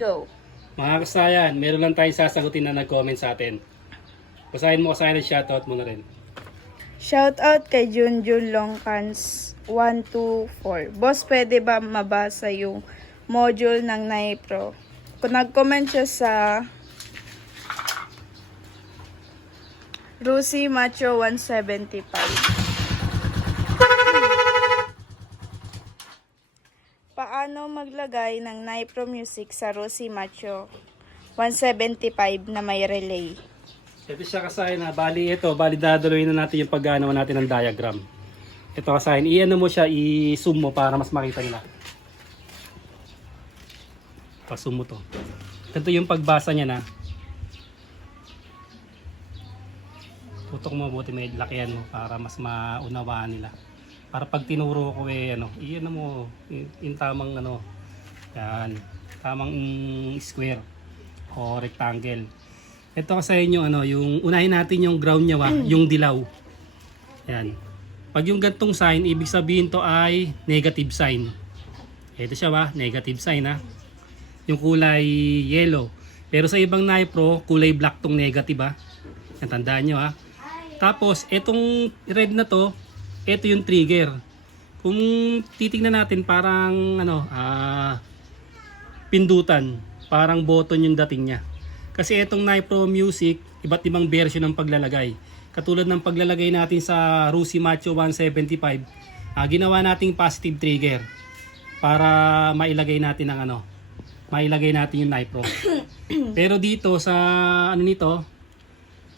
Go. Mga kasayan, meron lang tayong sasagutin na nag-comment sa atin. Basahin mo kasayan at shoutout mo na rin. Shoutout kay Junjun Longkans 124. Boss, pwede ba mabasa yung module ng Nipro? Kung nag-comment siya sa Rusi Macho 175. Paano maglagay ng Nipro Music sa Rusi Macho 175 na may relay? Ito siya kasayan na, bali dadaloyin na natin yung paggawa natin ng diagram. Ito kasayan, i-ano mo siya, i-zoom mo para mas makita nila. Pa-zoom mo to. Ito yung pagbasa niya na. Tutok mo buti, may lakihan mo para mas maunawaan nila. Para pag tinuro ko i-ano mo, yung tamang yan, tamang square o rectangle. Ito kasi yung yung unahin natin yung ground niya yung dilaw. Yan. Pag yung gantong sign, ibig sabihin to ay negative sign. Ito siya negative sign Yung kulay yellow. Pero sa ibang Nipro, kulay black tong negative Tandaan nyo Tapos, itong red na to, ito yung trigger. Kung titingnan natin parang pindutan, parang button yung dating niya. Kasi itong Nipro Music, iba't ibang version ng paglalagay. Katulad ng paglalagay natin sa Rusi Macho 175, ginawa nating positive trigger para mailagay natin ang mailagay natin yung Nipro. Pero dito sa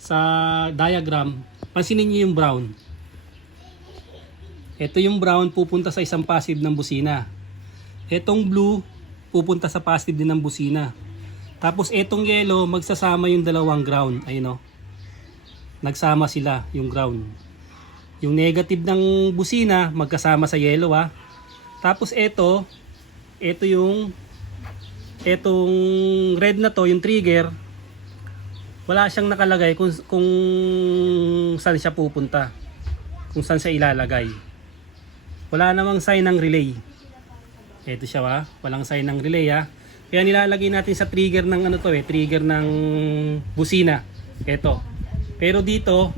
sa diagram, pansinin niyo yung brown. Ito yung brown pupunta sa isang passive ng busina. Itong blue pupunta sa positive din ng busina. Tapos etong yellow, magsasama yung dalawang ground. Ayun nagsama sila yung ground. Yung negative ng busina, magkasama sa yellow Tapos etong red na to, yung trigger, wala siyang nakalagay kung saan siya pupunta. Kung saan siya ilalagay. Wala namang sign ng relay. Ito siya walang sign ng relay Kaya nilalagay natin sa trigger ng trigger ng busina. Ito. Pero dito,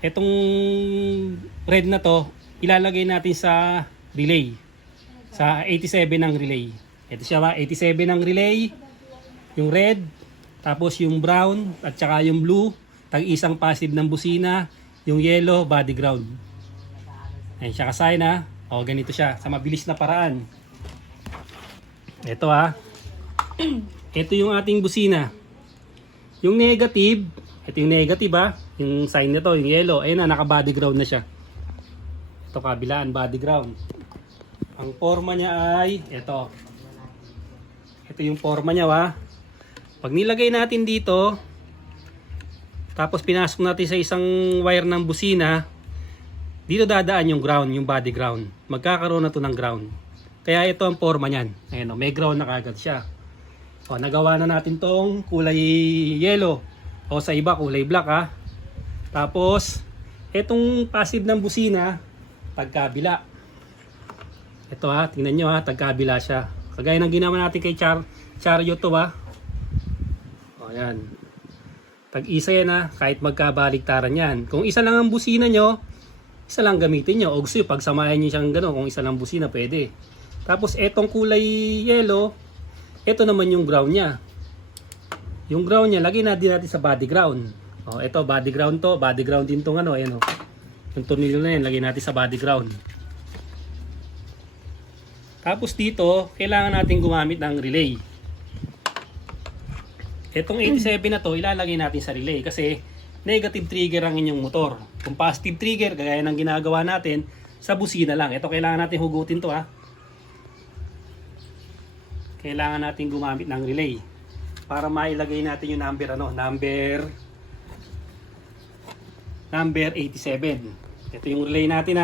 etong red na to, ilalagay natin sa relay. Sa 87 ng relay. Ito siya 87 ng relay. Yung red, tapos yung brown, at saka yung blue, tag-isang passive ng busina, yung yellow, body ground. Ayan siya kasayan ganito siya, sa mabilis na paraan. Ito ito yung ating busina. Yung negative, ito yung negative yung sign nito, yung yellow, ayun naka-body ground na siya. Ito kabilaan, body ground. Ang forma niya ay ito. Ito yung forma niya Pag nilagay natin dito, tapos pinasok natin sa isang wire ng busina, dito dadaan yung ground, yung body ground. Magkakaroon na to ng ground. Kaya ito ang forma niyan. Ayan may ground na kagad siya. Nagawa na natin tong kulay yellow. O sa iba kulay black Tapos, itong passive ng busina, tagkabila. Ito tingnan nyo tagkabila siya. Kagaya ng ginawa natin kay Chariot to Ayan. Tag-isa yan kahit magkabaligtaran yan. Kung isa lang ang busina nyo, isa lang gamitin nyo. O gusto pag samahin nyo siyang gano'n, kung isa lang busina, pwede. Tapos etong kulay yellow, ito naman yung ground niya. Yung ground niya, lagyan natin sa body ground. Ito body ground to, body ground din tong ayan Yung tornilyo na yan, lagyan natin sa body ground. Tapos dito, kailangan natin gumamit ng relay. Etong 87 na to, ilalagay natin sa relay kasi negative trigger ang inyong motor. Kung positive trigger, gaya ng ginagawa natin, sa busina lang. Ito kailangan natin hugutin to Kailangan natin gumamit ng relay para mailagay natin yung number 87. Ito yung relay natin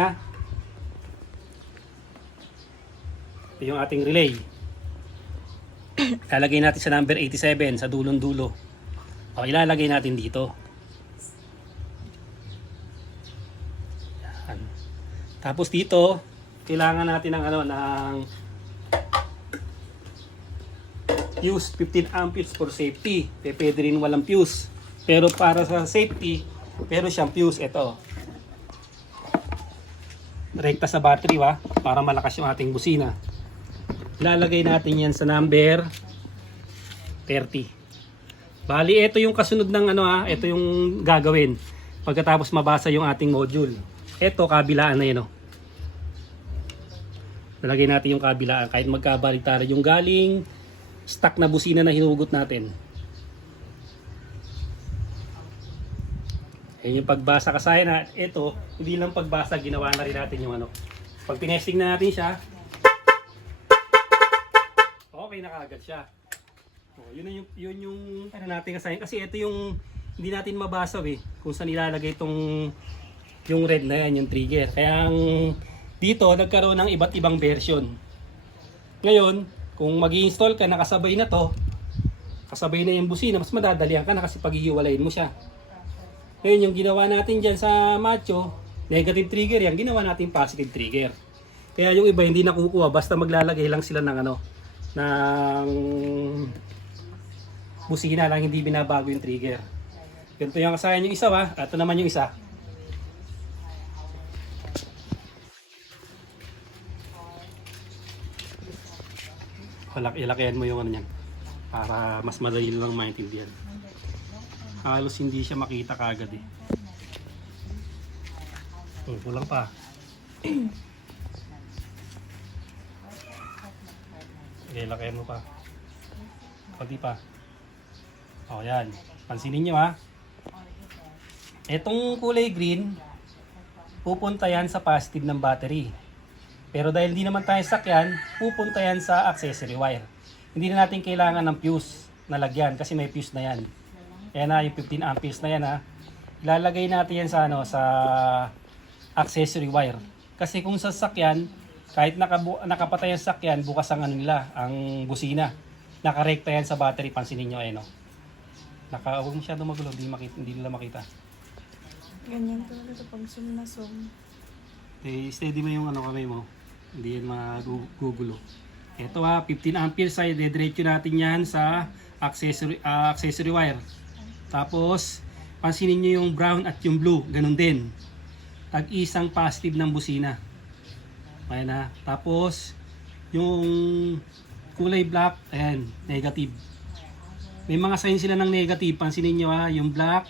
Ito yung ating relay. Ilalagay natin sa number 87 sa dulong-dulo. Ilalagay natin dito. Yan. Tapos dito, kailangan natin ng fuse 15 amperes for safety. Pwede rin walang fuse. Pero para sa safety, pero siyang fuse. Ito. Rekta sa battery para malakas yung ating busina. Ilalagay natin yan sa number 30. Bali, ito yung kasunod ng ito yung gagawin. Pagkatapos mabasa yung ating module. Ito, kabilaan na yan. Nalagay natin yung kabilaan kahit magkabaliktaran yung galing stock na busina na hinugot natin. Ayan yung pagbasa kasaya na ito, hindi lang pagbasa, ginawa na rin natin yung pag tinesting na natin siya, okay na kaagad siya. Yun yung natin kasayan kasi ito yung hindi natin mabasa kung saan ilalagay itong yung red na yan, yung trigger. Kaya dito nagkaroon ng iba't ibang version. Ngayon, kung mag-i-install ka, nakasabay na to, kasabay na yung busina, mas madadalihan ka na kasi paghihiwalayin mo siya. Ngayon, yung ginawa natin dyan sa Macho, negative trigger yan, ginawa natin positive trigger. Kaya yung iba hindi nakukuha, basta maglalagay lang sila ng ng busina lang, hindi binabago yung trigger. Ganito yung kasayan yung isa ito naman yung isa. Ilakihan mo yung niyan para mas madali lang maintindihan. Halos hindi siya makita kagad kulang pa. Ilakihan mo pa. Pati pa. Yan. Pansinin nyo Etong kulay green, pupunta yan sa positive ng battery. Pero dahil hindi naman tayo sakyan, pupunta yan sa accessory wire. Hindi na natin kailangan ng fuse na lagyan kasi may fuse na yan. Ayan yung 15 amperes na yan Ilalagay natin yan sa sa accessory wire. Kasi kung sa sakyan, kahit nakapatay ang sakyan, bukas ang ang busina. Nakarekta yan sa battery, pansinin nyo huwag masyado magulo, hindi nila makita. Ganyan talaga ito pag zoom na zoom. Steady mo yung kamay mo. Hindi yan magugulo. Ito 15 amperes ay dediretso natin yan sa accessory wire. Tapos, pansinin nyo yung brown at yung blue. Ganun din. Tag-isang positive ng busina. Ayan Tapos, yung kulay black, ayan, negative. May mga sign sila ng negative. Pansinin nyo yung black,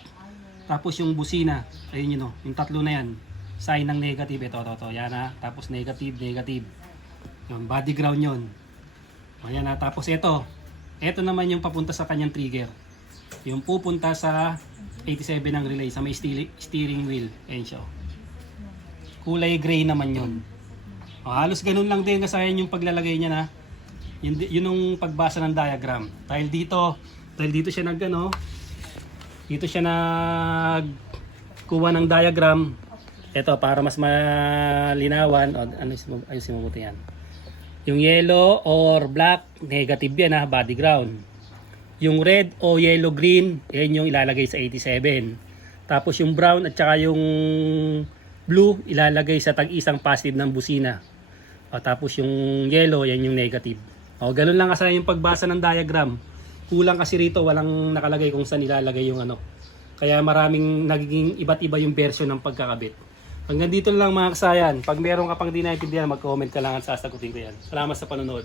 tapos yung busina. Ayun yun yung tatlo na yan. Sign ng negative. Ito. Yan Tapos negative. Yung body ground yun. Ayan Tapos ito. Ito naman yung papunta sa kanyang trigger. Yung pupunta sa 87 ng relay sa may steering wheel. Ayan siya. Kulay gray naman yun. Halos ganun lang din kasayan yung paglalagay niya Yun yung pagbasa ng diagram. Dahil dito siya dito siya nagkuha ng diagram. Ito para mas malinawan. Ayusin mo buti yan. Yung yellow or black, negative yan body ground. Yung red o yellow green, yan yung ilalagay sa 87. Tapos yung brown at saka yung blue, ilalagay sa tag-isang positive ng busina. Tapos yung yellow, yan yung negative. Ganun lang kasi yung pagbasa ng diagram. Kulang kasi rito, walang nakalagay kung saan ilalagay yung Kaya maraming nagiging iba't iba yung version ng pagkakabit. Hanggang dito lang mga kasayan. Pag meron ka pang di naintindihan, mag-comment ka lang at sasagutin ko yan. Salamat sa panonood.